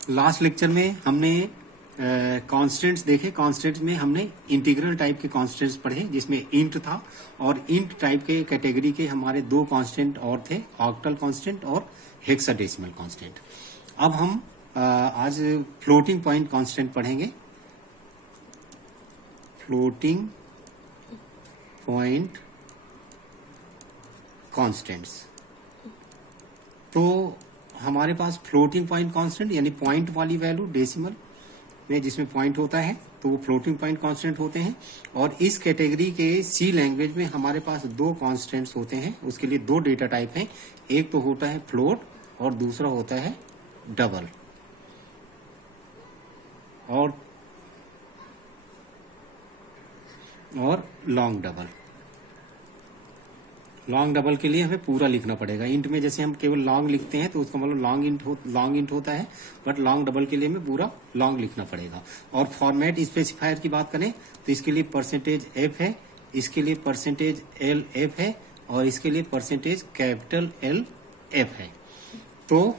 Last lecture में हमने constants देखे। कॉन्स्टेंट्स में हमने इंटीग्रल टाइप के कॉन्स्टेंट्स पढ़े जिसमें इंट था, और इंट टाइप के कैटेगरी के हमारे दो कॉन्स्टेंट और थे, ऑक्टल कॉन्स्टेंट और हेक्साडेसिमल कॉन्स्टेंट। अब हम आज फ्लोटिंग पॉइंट कॉन्स्टेंट पढ़ेंगे। Floating point constants. तो हमारे पास फ्लोटिंग पॉइंट कांस्टेंट यानी पॉइंट वाली वैल्यू डेसिमल में जिसमें पॉइंट होता है तो वो फ्लोटिंग पॉइंट कांस्टेंट होते हैं। और इस कैटेगरी के सी लैंग्वेज में हमारे पास दो कांस्टेंट्स होते हैं। उसके लिए दो डेटा टाइप हैं, एक तो होता है फ्लोट और दूसरा होता है डबल और लॉन्ग डबल। लॉन्ग डबल के लिए हमें पूरा लिखना पड़ेगा। इंट में जैसे हम केवल लॉन्ग लिखते हैं तो उसका मतलब लॉन्ग इंट होता है, बट लॉन्ग डबल के लिए हमें पूरा लॉन्ग लिखना पड़ेगा। और फॉर्मेट स्पेसिफायर की बात करें तो इसके लिए परसेंटेज एफ है, इसके लिए परसेंटेज एल एफ है और इसके लिए परसेंटेज कैपिटल एल एफ है। तो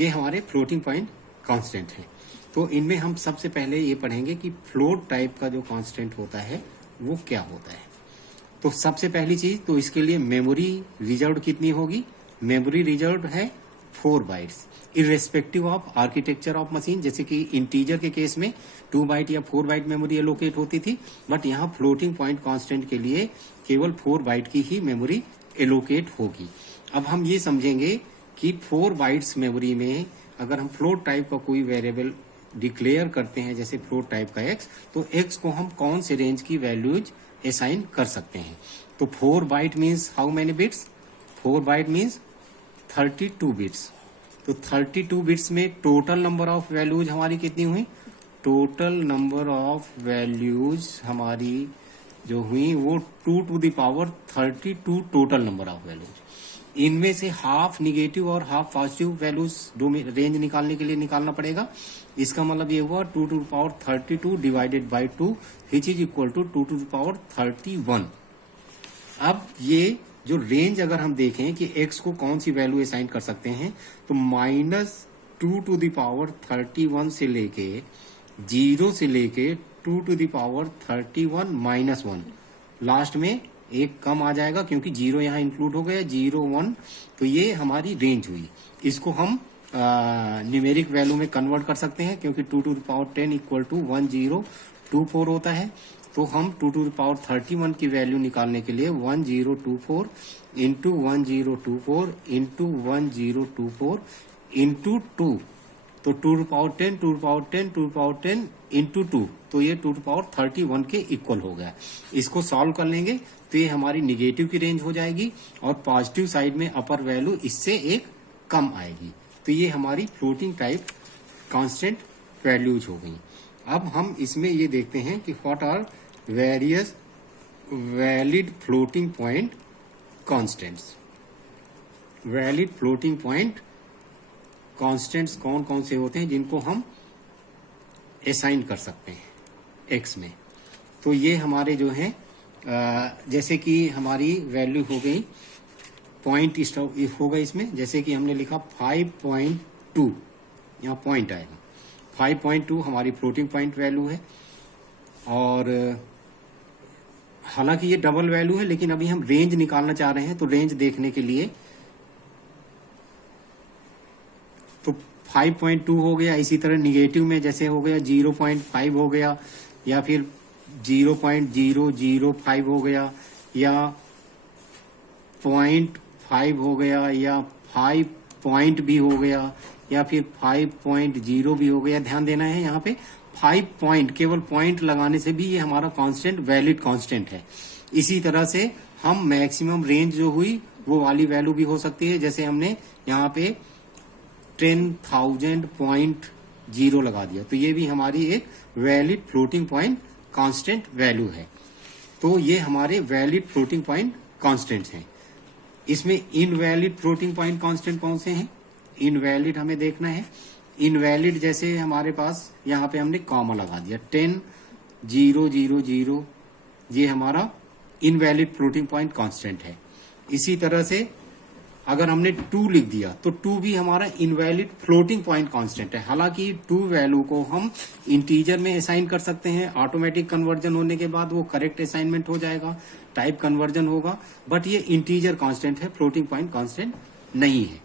ये हमारे फ्लोटिंग पॉइंट कांस्टेंट है। तो इनमें हम सबसे पहले ये पढ़ेंगे कि फ्लोट टाइप का जो कांस्टेंट होता है वो क्या होता है। तो सबसे पहली चीज तो इसके लिए मेमोरी रिजर्व कितनी होगी। मेमोरी रिजर्व है 4 bytes irrespective of architecture of machine. जैसे कि इंटीजर के केस में 2 बाइट या 4 बाइट मेमोरी एलोकेट होती थी, बट यहाँ फ्लोटिंग पॉइंट कांस्टेंट के लिए केवल 4 बाइट की ही मेमोरी एलोकेट होगी। अब हम ये समझेंगे कि 4 बाइट्स मेमोरी में अगर हम फ्लोट टाइप का कोई वेरिएबल डिक्लेयर करते हैं, जैसे फ्लोट टाइप का एक्स, तो एक्स को हम कौन से रेंज की वैल्यूज असाइन कर सकते हैं। तो 4 byte means how many bits. 4 byte means 32 bits. तो 32 बिट्स में टोटल नंबर ऑफ वैल्यूज हमारी कितनी हुई। टोटल नंबर ऑफ वैल्यूज हमारी जो हुई वो 2 to the power 32 total number of values. इनमें से हाफ निगेटिव और हाफ पॉजिटिव वैल्यूज रेंज निकालने के लिए निकालना पड़ेगा। इसका मतलब ये हुआ 2 to the power 32 divided by 2 which is equal to 2 to the power 31। अब ये जो रेंज अगर हम देखें कि x को कौन सी वैल्यू असाइन कर सकते हैं, तो -2 टू द पावर 31 से लेके 0 से लेके 2 टू द पावर 31 -1, लास्ट में एक कम आ जाएगा क्योंकि 0 यहाँ इंक्लूड हो गया, 0 1। तो ये हमारी रेंज हुई। इसको हम न्यूमेरिक वैल्यू में कन्वर्ट कर सकते हैं क्योंकि 2 to the power 10 equal to 1024 होता है। तो हम 2 टू द पावर 31 की वैल्यू निकालने के लिए 1024 इंटू 1024 इंटू 1024 इंटू 2, तो 2 to power 10 2 to power 10 2 to power 10 into 2, तो ये 2 टू पावर 31 के इक्वल हो गया। इसको सॉल्व कर लेंगे तो ये हमारी निगेटिव की रेंज हो जाएगी और पॉजिटिव साइड में अपर वैल्यू इससे एक कम आएगी। तो ये हमारी फ्लोटिंग टाइप कांस्टेंट वैल्यूज हो गई। अब हम इसमें ये देखते हैं कि what are various valid floating point constants. Valid floating point constants कौन कौन से होते हैं जिनको हम असाइन कर सकते हैं एक्स में। तो ये हमारे जो हैं जैसे कि हमारी वैल्यू हो गई पॉइंट होगा इसमें, जैसे कि हमने लिखा 5.2, यहाँ पॉइंट आएगा 5.2 हमारी फ्लोटिंग पॉइंट वैल्यू है। और हालांकि ये डबल वैल्यू है, लेकिन अभी हम रेंज निकालना चाह रहे हैं। तो रेंज देखने के लिए तो 5.2 हो गया। इसी तरह निगेटिव में जैसे हो गया 0.5 हो गया, या फिर 0.005 हो गया, या 0.5 हो गया, या 5 पॉइंट भी हो गया, या फिर 5.0 भी हो गया। ध्यान देना है यहाँ पे 5 पॉइंट, केवल पॉइंट लगाने से भी ये हमारा कांस्टेंट वैलिड कांस्टेंट है। इसी तरह से हम मैक्सिमम रेंज जो हुई वो वाली वैल्यू भी हो सकती है। जैसे हमने यहाँ पे 10,000.0 लगा दिया, तो ये भी हमारी एक valid floating point constant value है। तो ये हमारे वैलिड फ्लोटिंग पॉइंट कांस्टेंट्स हैं। इसमें इनवैलिड फ्लोटिंग पॉइंट कांस्टेंट कौन से हैं। इनवैलिड हमें देखना है। इनवैलिड जैसे हमारे पास यहाँ पे हमने कॉमा लगा दिया 10,000, ये हमारा इनवैलिड फ्लोटिंग पॉइंट कांस्टेंट है। इसी तरह से अगर हमने 2 लिख दिया तो 2 भी हमारा इनवैलिड फ्लोटिंग पॉइंट कांस्टेंट है। हालांकि 2 वैल्यू को हम इंटीजर में असाइन कर सकते हैं, ऑटोमेटिक कन्वर्जन होने के बाद वो करेक्ट असाइनमेंट हो जाएगा, टाइप कन्वर्जन होगा, बट ये इंटीजर कांस्टेंट है, फ्लोटिंग पॉइंट कांस्टेंट नहीं है।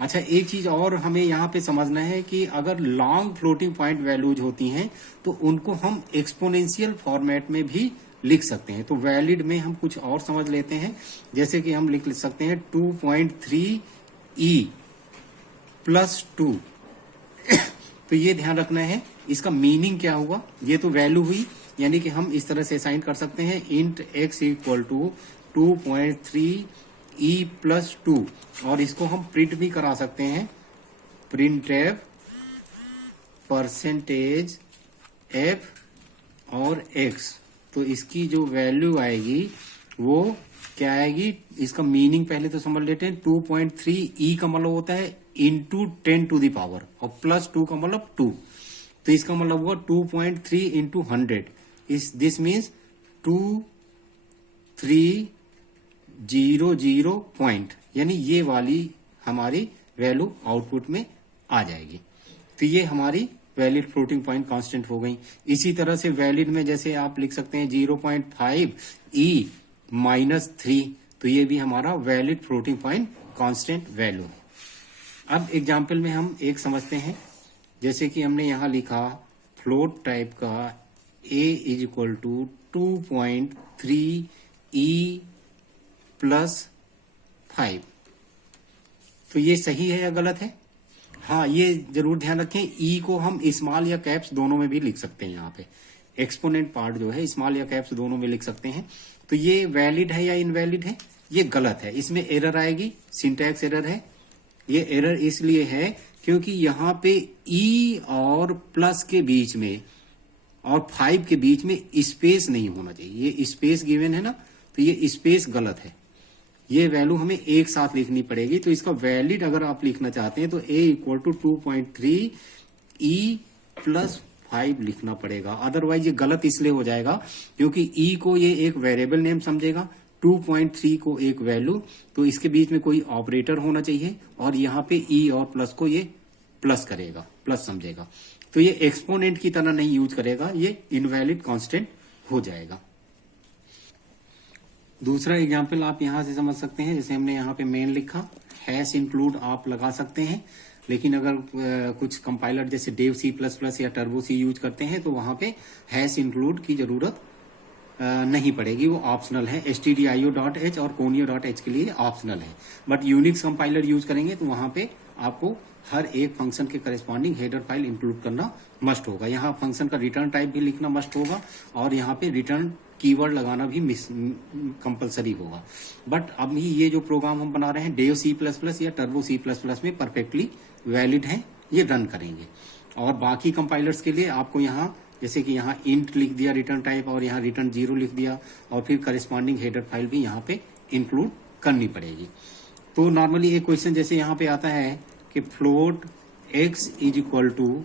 अच्छा, एक चीज और हमें यहाँ पे समझना है कि अगर लॉन्ग फ्लोटिंग पॉइंट वैल्यूज होती हैं तो उनको हम एक्सपोनेंशियल फॉर्मेट में भी लिख सकते हैं। तो वैलिड में हम कुछ और समझ लेते हैं, जैसे कि हम लिख सकते हैं 2.3e प्लस 2। तो ये ध्यान रखना है, इसका मीनिंग क्या हुआ, ये तो वैल्यू हुई, यानी कि हम इस तरह से असाइन कर सकते हैं int x equal to 2.3e plus 2, और इसको हम प्रिंट भी करा सकते हैं, प्रिंट एफ परसेंटेज f और x। तो इसकी जो वैल्यू आएगी वो क्या आएगी, इसका मीनिंग पहले तो समझ लेते हैं। 2.3e का मतलब होता है इंटू 10 टू द पावर, और प्लस 2 का मतलब 2, तो इसका मतलब हुआ 2.3 इंटू 100, दिस मीन्स 2300 पॉइंट, यानी ये वाली हमारी वैल्यू आउटपुट में आ जाएगी। तो ये हमारी वैलिड फ्लोटिंग पॉइंट कांस्टेंट हो गई। इसी तरह से वैलिड में जैसे आप लिख सकते हैं 0.5e माइनस 3, तो ये भी हमारा valid floating point constant value है। अब एग्जाम्पल में हम एक समझते हैं, जैसे कि हमने यहां लिखा फ्लोट टाइप का a is equal to 2.3e plus 5। तो ये सही है या गलत है? हाँ, ये जरूर ध्यान रखें, ई को हम स्मॉल या कैप्स दोनों में भी लिख सकते हैं। यहाँ पे एक्सपोनेंट पार्ट जो है स्मॉल या कैप्स दोनों में लिख सकते हैं। तो ये वैलिड है या इनवैलिड है? ये गलत है, इसमें एरर आएगी, सिंटैक्स एरर है। ये एरर इसलिए है क्योंकि यहाँ पे ई और प्लस के बीच में और 5 के बीच में स्पेस नहीं होना चाहिए। ये स्पेस गिवन है ना, तो ये स्पेस गलत है। ये वैल्यू हमें एक साथ लिखनी पड़ेगी। तो इसका वैलिड अगर आप लिखना चाहते हैं तो a equal to 2.3e plus 5 लिखना पड़ेगा। अदरवाइज ये गलत इसलिए हो जाएगा क्योंकि e को ये एक वेरिएबल नेम समझेगा, 2.3 को एक वैल्यू, तो इसके बीच में कोई ऑपरेटर होना चाहिए, और यहाँ पे e और प्लस को ये प्लस करेगा, प्लस समझेगा। तो ये एक्सपोनेंट की तरह नहीं यूज करेगा, ये इनवैलिड कांस्टेंट हो जाएगा। दूसरा एग्जाम्पल आप यहां से समझ सकते हैं, जैसे हमने यहाँ पे मेन लिखा, हैश इंक्लूड आप लगा सकते हैं, लेकिन अगर कुछ कंपाइलर जैसे डेव C++ या टर्बो C यूज करते हैं तो वहां पे हैश इंक्लूड की जरूरत नहीं पड़ेगी, वो ऑप्शनल है। stdio.h और conio.h के लिए ऑप्शनल है, बट यूनिक्स कंपाइलर यूज करेंगे तो वहां पे आपको हर एक फंक्शन के करस्पॉन्डिंग हेडर फाइल इंक्लूड करना मस्ट होगा। यहाँ फंक्शन का रिटर्न टाइप भी लिखना मस्ट होगा, और यहाँ पे रिटर्न कीवर्ड लगाना भी कंपलसरी होगा। बट अभी ये जो प्रोग्राम हम बना रहे हैं डेव C++ या टर्बो C++ में परफेक्टली वैलिड है, ये रन करेंगे। और बाकी कंपाइलर्स के लिए आपको यहाँ जैसे कि यहाँ इंट लिख दिया रिटर्न टाइप, और यहाँ रिटर्न 0 लिख दिया, और फिर करस्पॉन्डिंग हेडर फाइल भी यहाँ पे इंक्लूड करनी पड़ेगी। तो नॉर्मली एक क्वेश्चन जैसे यहाँ पे आता है कि float x is equal to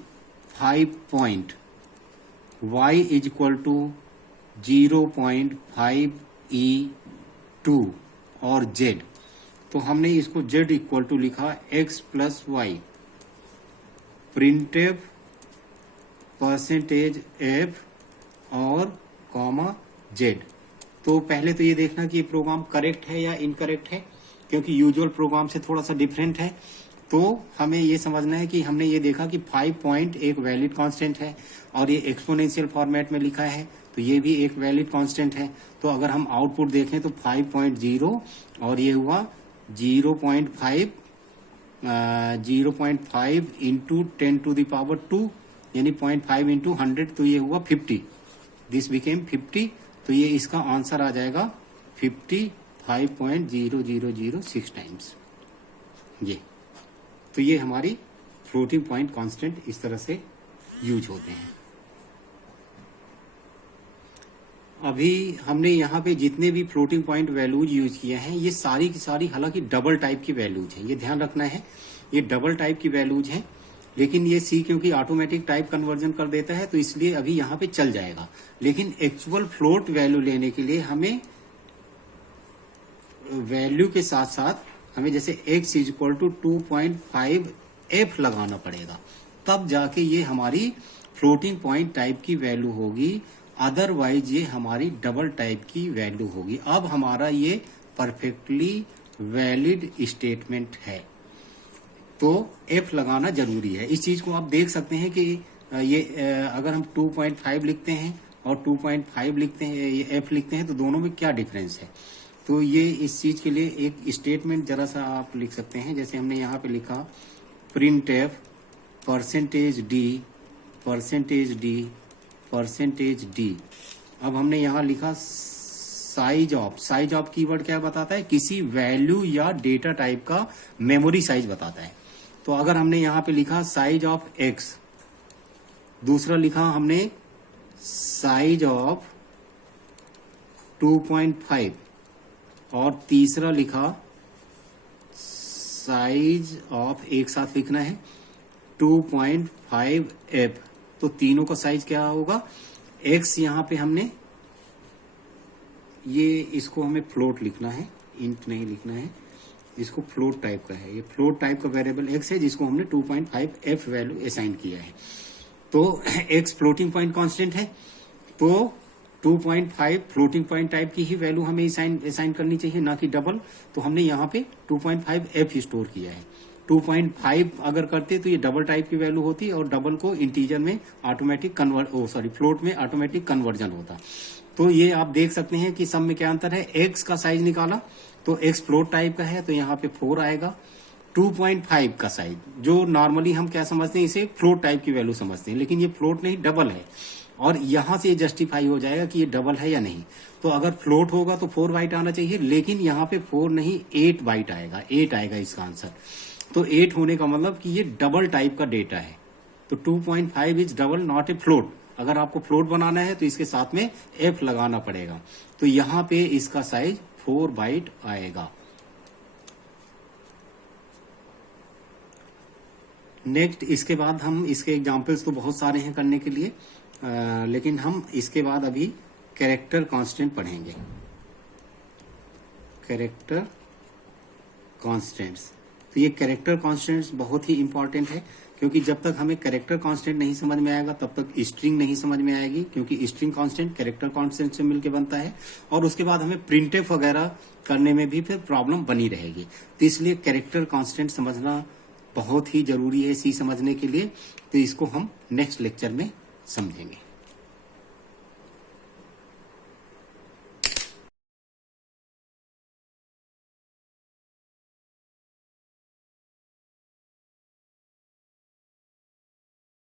5 point, y is equal to 0.5e2 और z, तो हमने इसको z इक्वल टू लिखा x plus y, printf percentage f और कॉमा z। तो पहले तो ये देखना कि ये प्रोग्राम करेक्ट है या इनकरेक्ट है, क्योंकि यूजुअल प्रोग्राम से थोड़ा सा डिफरेंट है। तो हमें ये समझना है कि हमने ये देखा कि 5 पॉइंट एक वैलिड कांस्टेंट है, और ये एक्सपोनेंशियल फॉर्मेट में लिखा है, तो ये भी एक वैलिड कांस्टेंट है। तो अगर हम आउटपुट देखें तो 5.0 और ये हुआ 0.5 इंटू 10 टू द पावर 2, यानी 0.5 इंटू 100, तो ये हुआ 50, दिस बिकेम 50। तो ये इसका आंसर आ जाएगा 55.0006 टाइम्स। ये तो ये हमारी फ्लोटिंग पॉइंट कांस्टेंट इस तरह से यूज होते हैं। अभी हमने यहाँ पे जितने भी फ्लोटिंग पॉइंट वैल्यूज यूज किए हैं, ये सारी की सारी हालांकि डबल टाइप की वैल्यूज हैं, ये ध्यान रखना है, ये डबल टाइप की वैल्यूज हैं। लेकिन ये सी क्योंकि ऑटोमेटिक टाइप कन्वर्जन कर देता है तो इसलिए अभी यहाँ पे चल जाएगा। लेकिन एक्चुअल फ्लोट वैल्यू लेने के लिए हमें वैल्यू के साथ साथ हमें जैसे x is equal to 2.5f लगाना पड़ेगा, तब जाके ये हमारी फ्लोटिंग पॉइंट टाइप की वैल्यू होगी, अदरवाइज ये हमारी डबल टाइप की वैल्यू होगी। अब हमारा ये परफेक्टली वैलिड स्टेटमेंट है, तो f लगाना जरूरी है। इस चीज को आप देख सकते हैं कि ये अगर हम 2.5 लिखते हैं और 2.5 लिखते हैं, ये f लिखते हैं, तो दोनों में क्या डिफरेंस है। तो ये इस चीज के लिए एक स्टेटमेंट जरा सा आप लिख सकते हैं। जैसे हमने यहाँ पे लिखा प्रिंट एफ परसेंटेज डी। अब हमने यहाँ लिखा साइज ऑफ कीवर्ड क्या बताता है, किसी वैल्यू या डेटा टाइप का मेमोरी साइज बताता है। तो अगर हमने यहाँ पे लिखा साइज ऑफ एक्स, दूसरा लिखा हमने साइज ऑफ 2.5 और तीसरा लिखा साइज ऑफ, एक साथ लिखना है 2.5f, तो तीनों का साइज क्या होगा, x यहां पे हमने ये, इसको हमें फ्लोट लिखना है, इंट नहीं लिखना है, इसको फ्लोट टाइप का है, ये फ्लोट टाइप का वेरिएबल x है जिसको हमने 2.5f वैल्यू असाइन किया है। तो x फ्लोटिंग पॉइंट कांस्टेंट है, तो 2.5 फ्लोटिंग पॉइंट टाइप की ही वैल्यू हमें असाइन करनी चाहिए, ना कि डबल। तो हमने यहाँ पे 2.5f स्टोर किया है। 2.5 अगर करते तो ये डबल टाइप की वैल्यू होती और डबल को इंटीजर में ऑटोमेटिक फ्लोट में ऑटोमेटिक कन्वर्जन होता। तो ये आप देख सकते हैं कि सब में क्या अंतर है। x का साइज निकाला तो x फ्लोट टाइप का है, तो यहाँ पे 4 आएगा। 2.5 का साइज, जो नॉर्मली हम क्या समझते हैं, इसे फ्लोट टाइप की वैल्यू समझते हैं, लेकिन ये फ्लोट नहीं डबल है, और यहां से जस्टिफाई हो जाएगा कि ये डबल है या नहीं। तो अगर फ्लोट होगा तो 4 बाइट आना चाहिए, लेकिन यहाँ पे 4 नहीं 8 बाइट आएगा, 8 आएगा इसका आंसर। तो 8 होने का मतलब कि ये डबल टाइप का डेटा है। तो 2.5 is double not a float. अगर आपको फ्लोट बनाना है तो इसके साथ में f लगाना पड़ेगा, तो यहाँ पे इसका साइज 4 बाइट आएगा। नेक्स्ट, इसके बाद हम इसके एग्जाम्पल्स तो बहुत सारे हैं करने के लिए, लेकिन हम इसके बाद अभी कैरेक्टर कांस्टेंट पढ़ेंगे। कैरेक्टर कांस्टेंट्स, तो ये कैरेक्टर कांस्टेंट्स बहुत ही इंपॉर्टेंट है, क्योंकि जब तक हमें कैरेक्टर कांस्टेंट नहीं समझ में आएगा तब तक स्ट्रिंग नहीं समझ में आएगी, क्योंकि स्ट्रिंग कांस्टेंट कैरेक्टर कांस्टेंट से मिलकर बनता है, और उसके बाद हमें प्रिंटफ वगैरह करने में भी फिर प्रॉब्लम बनी रहेगी। तो इसलिए कैरेक्टर कांस्टेंट समझना बहुत ही जरूरी है सी समझने के लिए। तो इसको हम नेक्स्ट लेक्चर में समझेंगे।